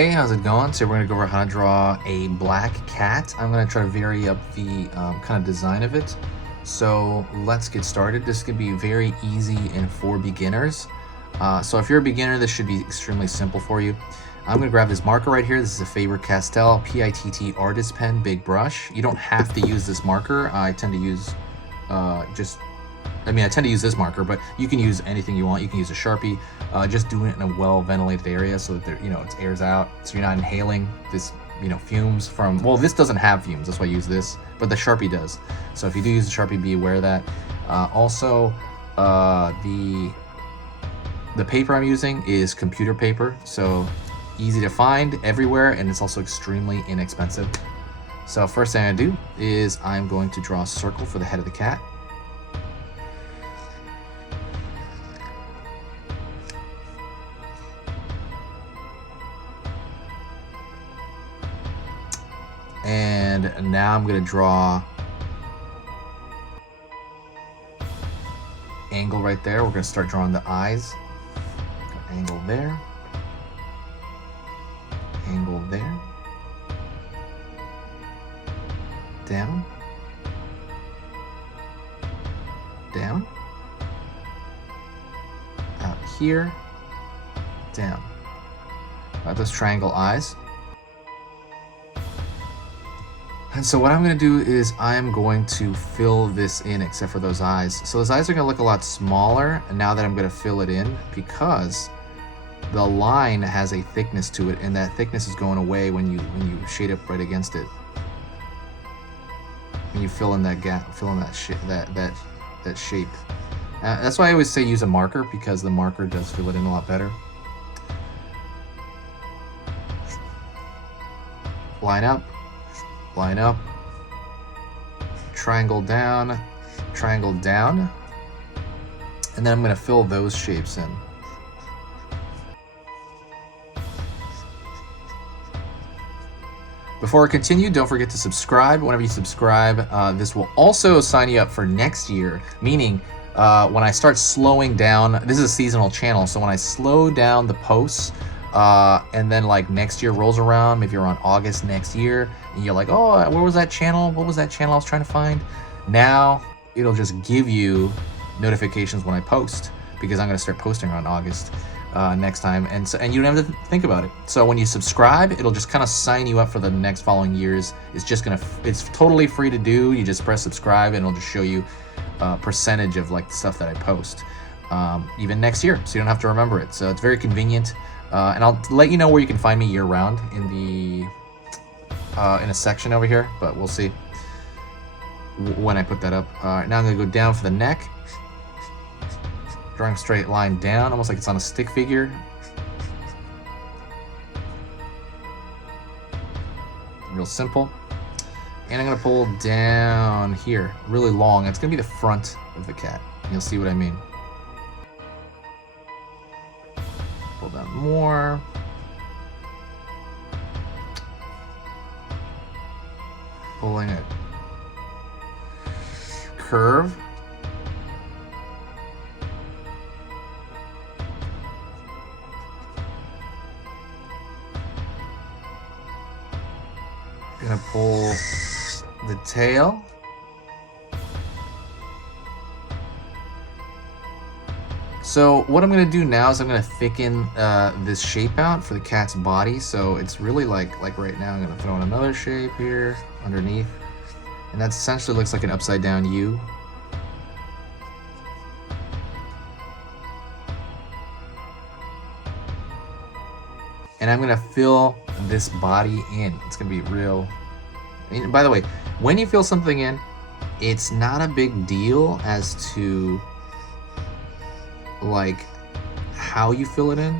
Hey, how's it going? So we're gonna go over how to draw a black cat. I'm gonna try to vary up the kind of design of it. So let's get started. This could be very easy and for beginners. So if you're a beginner, this should be extremely simple for you. I'm gonna grab this marker right here. This is a Faber-Castell PITT artist pen, big brush. You don't have to use this marker. I tend to use I tend to use this marker, but you can use anything you want. You can use a Sharpie. Just do it in a well-ventilated area so that it airs out, so you're not inhaling this, fumes from. Well, this doesn't have fumes, that's why I use this, but the Sharpie does. So if you do use the Sharpie, be aware of that. Also, the paper I'm using is computer paper, so easy to find everywhere, and it's also extremely inexpensive. So first thing I do is I'm going to draw a circle for the head of the cat. And now I'm going to draw angle right there. We're going to start drawing the eyes. Angle there. Angle there. Down. Down. Out here. Down. Got those triangle eyes. And so what I'm going to do is I'm going to fill this in except for those eyes. So those eyes are going to look a lot smaller now that I'm going to fill it in, because the line has a thickness to it, and that thickness is going away when you shade up right against it. When you fill in that gap, fill in that shape. That's why I always say use a marker, because the marker does fill it in a lot better. Line up. Line up, triangle down, and then I'm going to fill those shapes in. Before I continue, don't forget to subscribe. Whenever you subscribe, this will also sign you up for next year, meaning when I start slowing down, this is a seasonal channel, so when I slow down the posts, and then like next year rolls around, maybe around August next year, and you're like, oh, where was that channel? What was that channel I was trying to find? Now it'll just give you notifications when I post, because I'm going to start posting around August next time, and you don't have to think about it. So when you subscribe, it'll just kind of sign you up for the next following years. It's totally free to do. You just press subscribe, and it'll just show you a percentage of like the stuff that I post, even next year, so you don't have to remember it. So it's very convenient. And I'll let you know where you can find me year-round in a section over here, but we'll see when I put that up. All right, now I'm going to go down for the neck. Drawing a straight line down, almost like it's on a stick figure. Real simple. And I'm going to pull down here, really long. It's going to be the front of the cat. You'll see what I mean. Pull down more. Pulling a curve. Gonna pull the tail. So what I'm going to do now is I'm going to thicken this shape out for the cat's body, so it's really like right now I'm going to throw in another shape here underneath, and that essentially looks like an upside down U. And I'm going to fill this body in. It's going to be real. And by the way, when you fill something in, it's not a big deal as to like how you fill it in.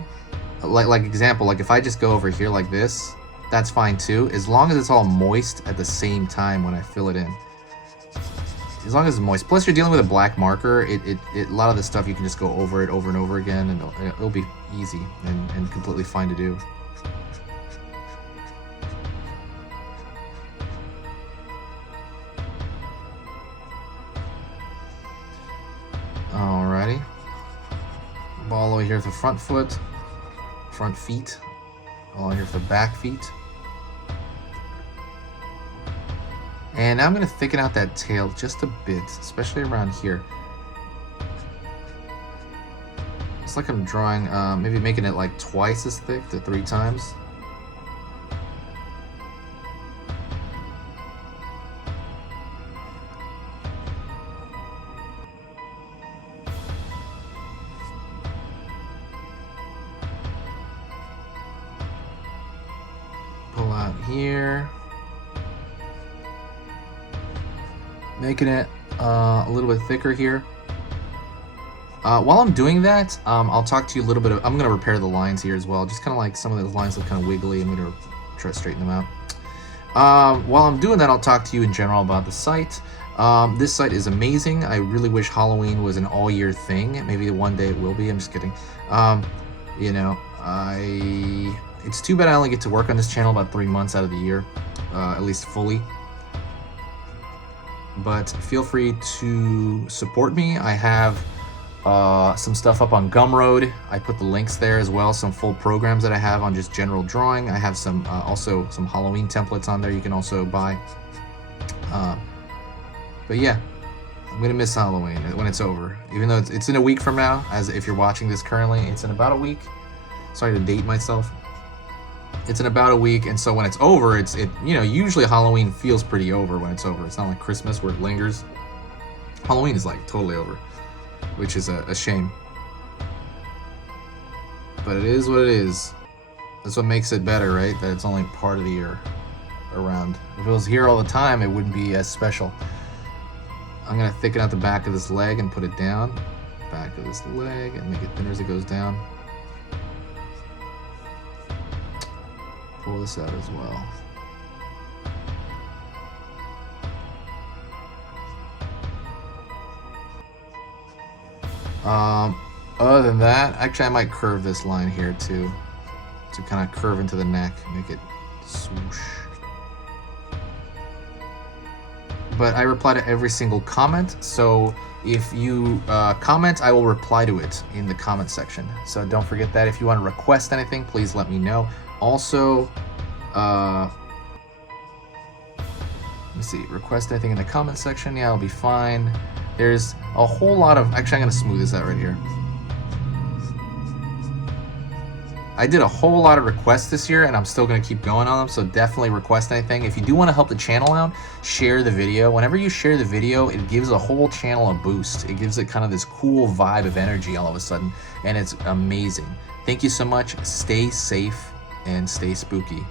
Like example, like if I just go over here like this, that's fine too, as long as it's all moist at the same time when I fill it in. As long as it's moist. Plus you're dealing with a black marker, a lot of this stuff you can just go over it over and over again, and it'll be easy and completely fine to do. Alrighty. All the way here to the front foot, front feet. all here for the back feet. And now I'm going to thicken out that tail just a bit, especially around here. It's like I'm drawing, maybe making it like twice as thick to 3 times. Pull out here. Making it a little bit thicker here. While I'm doing that, I'll talk to you a little bit. I'm going to repair the lines here as well. Just kind of like some of those lines look kind of wiggly. I'm going to try to straighten them out. While I'm doing that, I'll talk to you in general about the site. This site is amazing. I really wish Halloween was an all-year thing. Maybe one day it will be. I'm just kidding. You know, it's too bad I only get to work on this channel about 3 months out of the year, at least fully. But feel free to support me. I have some stuff up on Gumroad. I put the links there as well. Some full programs that I have on just general drawing. I have some also some Halloween templates on there you can also buy. But yeah, I'm gonna miss Halloween when it's over. Even though it's in a week from now, as if you're watching this currently, it's in about a week. Sorry to date myself. It's in about a week, and so when it's over, you know, usually Halloween feels pretty over when it's over. It's not like Christmas where it lingers. Halloween is like totally over, which is a shame. But it is what it is. That's what makes it better, right? That it's only part of the year around. If it was here all the time, it wouldn't be as special. I'm gonna thicken out the back of this leg and put it down. Back of this leg and make it thinner as it goes down. Pull this out as well. Other than that, actually I might curve this line here too, to kind of curve into the neck, make it swoosh. But I reply to every single comment, so if you comment, I will reply to it in the comment section. So don't forget that. If you want to request anything, please let me know. Also, let me see, request anything in the comment section. Yeah, I'll be fine. There's a whole lot of, actually I'm gonna smooth this out right here. I did a whole lot of requests this year and I'm still gonna keep going on them, so definitely request anything. If you do wanna help the channel out, share the video. Whenever you share the video, it gives the whole channel a boost. It gives it kind of this cool vibe of energy all of a sudden, and it's amazing. Thank you so much. Stay safe and stay spooky.